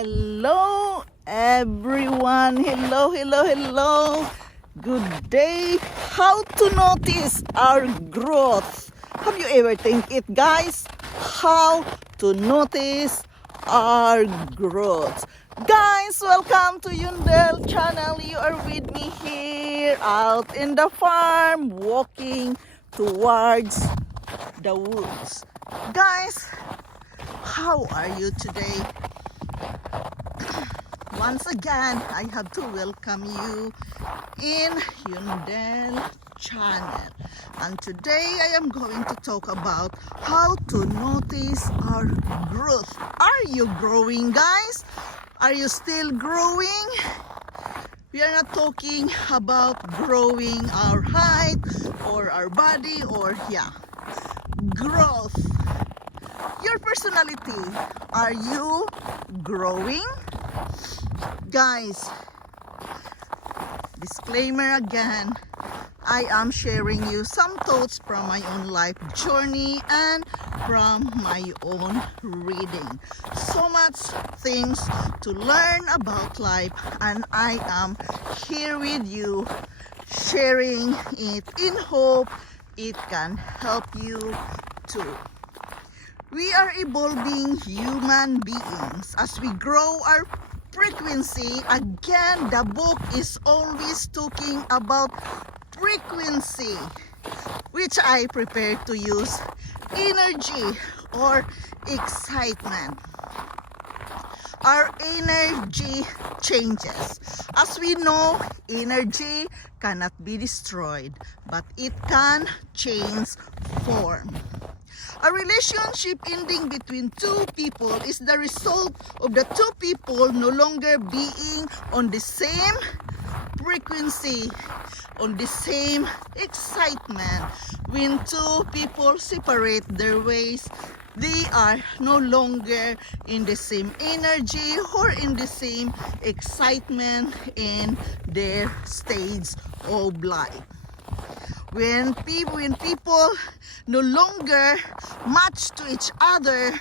Hello everyone. Hello. Good day. How to notice our growth? Have you ever think it, guys? How to notice our growth? Guys, welcome to Yundel channel. You are with me here out in the farm walking towards the woods. Guys, how are you today? Once again, I have to welcome you in Yundel channel. And today I am going to talk about how to notice our growth. Are you growing, guys? Are you still growing? We are not talking about growing our height or our body or growth. Your personality, are you growing? Guys, disclaimer again, I am sharing you some thoughts from my own life journey and from my own reading. So much things to learn about life, and I am here with you sharing it in hope it can help you too. We are evolving human beings. As we grow our frequency, again, the book is always talking about frequency, which I prepare to use energy or excitement. Our energy changes. As we know, energy cannot be destroyed, but it can change form. A relationship ending between two people is the result of the two people no longer being on the same frequency, on the same excitement. When two people separate their ways, they are no longer in the same energy or in the same excitement in their stage of life. When people no longer match to each other,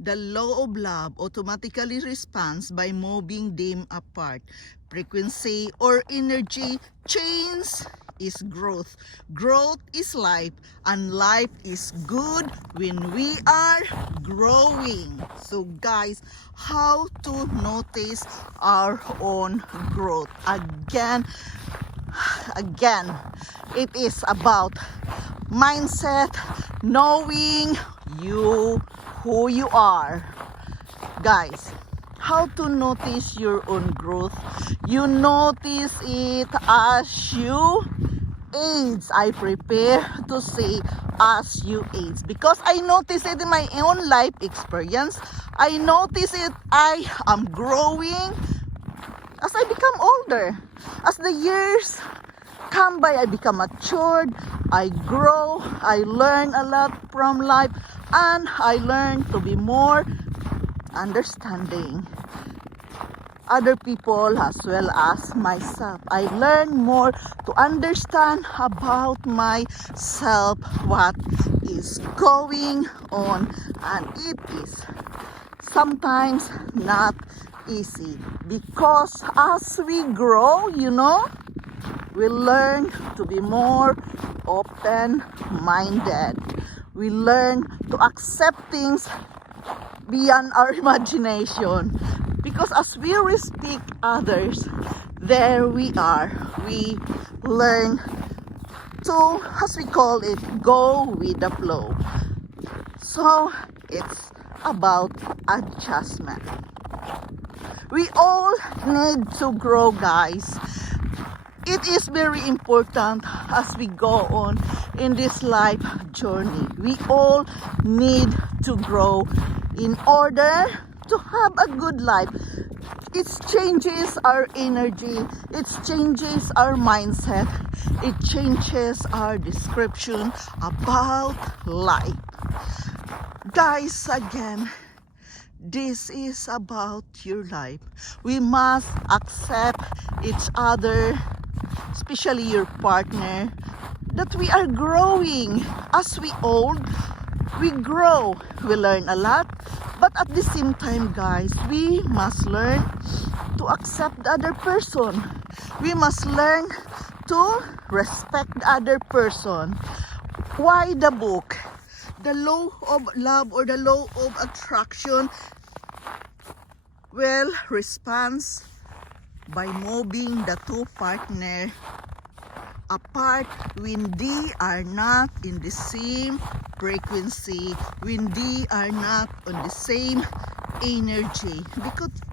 the law of love automatically responds by moving them apart. Frequency or energy change is growth. Growth is life, and life is good when we are growing. So guys, how to notice our own growth? Again, it is about mindset, knowing who you are. Guys, how to notice your own growth? You notice it as you age. I prepare to say as you age, because I notice it in my own life experience. I notice it, I am growing as I become older. As the years come by, I become matured, I grow, I learn a lot from life, and I learn to be more understanding other people as well as myself. I learn more to understand about myself, what is going on, and it is sometimes not easy, because as we grow, we learn to be more open-minded. We learn to accept things beyond our imagination, because as we respect others, there we are. We learn to, as we call it, go with the flow. So it's about adjustment. We all need to grow, guys. It is very important as we go on in this life journey. We all need to grow in order to have a good life. It changes our energy, it changes our mindset, it changes our description about life. Guys, again, this is about your life. We must accept each other, especially your partner, that we are growing. As we old, we grow. We learn a lot, But at the same time, guys, we must learn to accept the other person. We must learn to respect the other person. Why the book? The law of love or the law of attraction will respond by moving the two partners apart when they are not in the same frequency, when they are not on the same energy,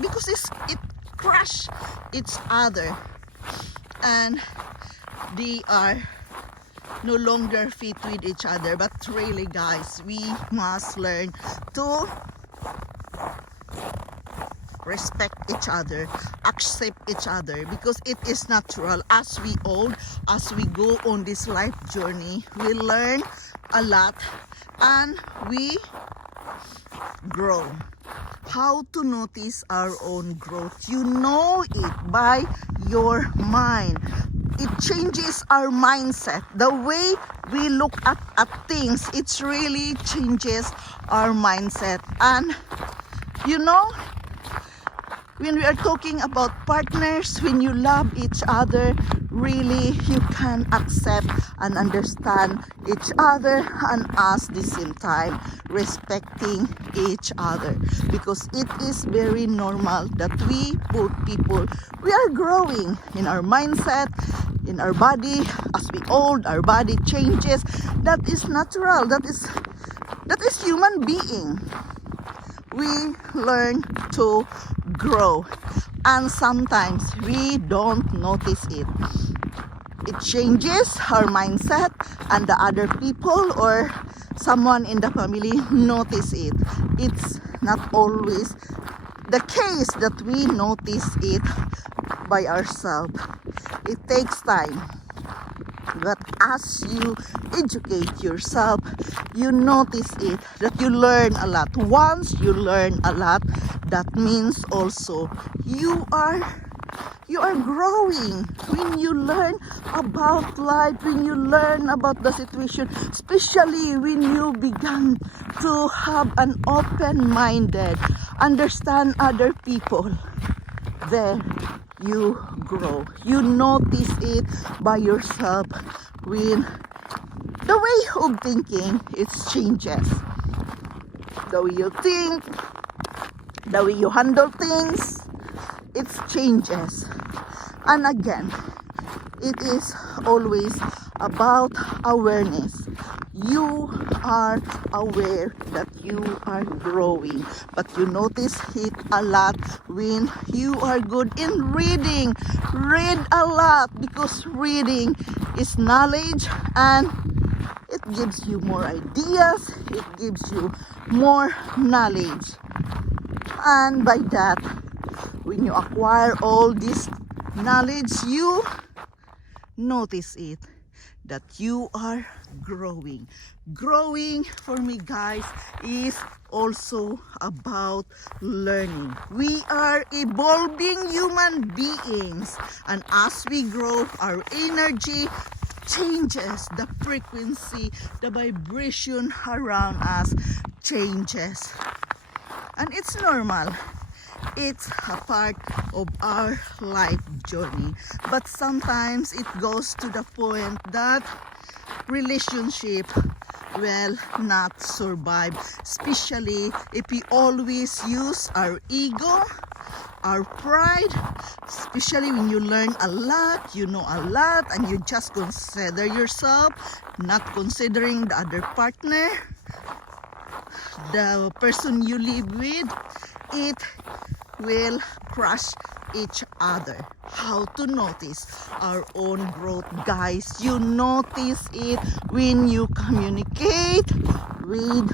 because it crush each other and they are no longer fit with each other. But really, guys, we must learn to respect each other, accept each other, because it is natural. As we old, as we go on this life journey, we learn a lot and we grow. How to notice our own growth? You know it by your mind. It changes our mindset. The way we look at things, it really changes our mindset. And you know, when we are talking about partners, when you love each other, really you can accept and understand each other, and at the same time respecting each other, because it is very normal that we both people, we are growing in our mindset, in our body. As we old, our body changes. That is natural. That is human being. We learn to grow, and sometimes we don't notice it. It changes our mindset, and the other people or someone in the family notice it. It's not always the case that we notice it by ourselves. It takes time. But as you educate yourself, you notice it, that you learn a lot. Once you learn a lot, that means also you are growing. When you learn about life, when you learn about the situation, especially when you begin to have an open-minded, understand other people, there you grow. You notice it by yourself when the way of thinking, it changes. The way you think, the way you handle things, it changes. And again, it is always about awareness. You are aware that you are growing, but you notice it a lot when you are good in reading. Read a lot, because reading is knowledge, and it gives you more ideas, it gives you more knowledge. And by that, when you acquire all this knowledge, you notice it, that you are growing. Growing for me, guys, is also about learning. We are evolving human beings, and as we grow, our energy changes, the frequency, the vibration around us changes, and it's normal. It's a part of our life journey. But sometimes it goes to the point that relationship will not survive, especially if we always use our ego, our pride, especially when you learn a lot, you know a lot, and you just consider yourself, not considering the other partner, the person you live with. It will crush each other. How to notice our own growth, guys? You notice it when you communicate with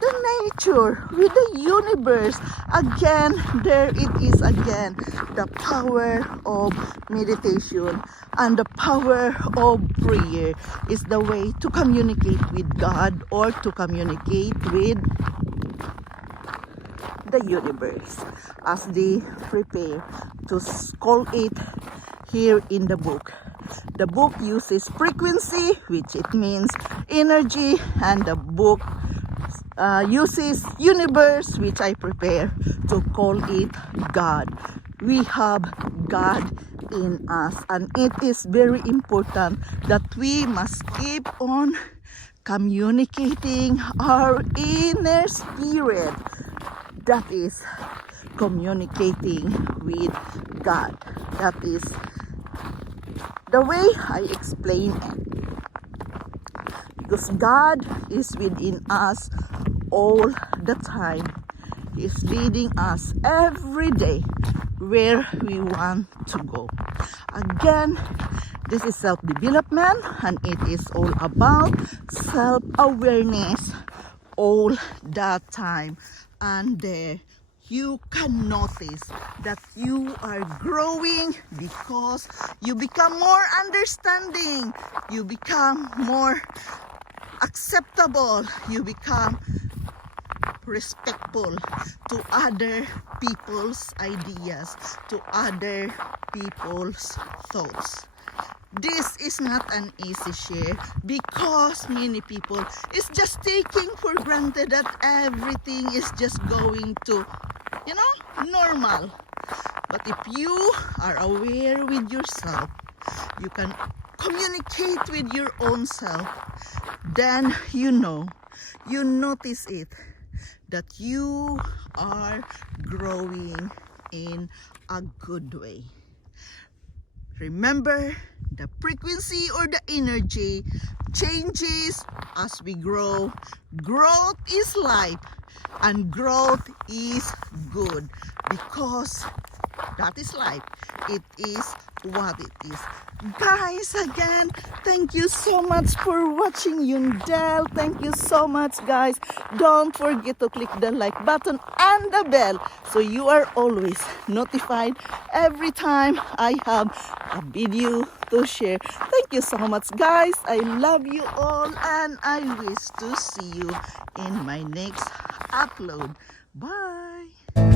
the nature, with the universe. Again, there it is again, the power of meditation and the power of prayer is the way to communicate with God, or to communicate with the universe, as they prepare to call it here in the book. The book uses frequency, which it means energy, and the book uses universe, which I prepare to call it God. We have God in us, and it is very important that we must keep on communicating our inner spirit. That is communicating with God. That is the way I explain it. Because God is within us all the time. He is leading us every day where we want to go. Again, this is self-development, and it is all about self-awareness all the time. And there you can notice that you are growing because you become more understanding, you become more acceptable, you become respectful to other people's ideas, to other people's thoughts. This is not an easy share because many people is just taking for granted that everything is just going to, normal. But if you are aware with yourself, you can communicate with your own self, then you notice it, that you are growing in a good way. Remember, the frequency or the energy changes as we grow. Growth is life, and growth is good because that is life. It is what it is. Guys, again, thank you so much for watching Yundel. Thank you so much, guys. Don't forget to click the like button and the bell so you are always notified every time I have a video to share. Thank you so much, guys. I love you all, and I wish to see you in my next upload. Bye.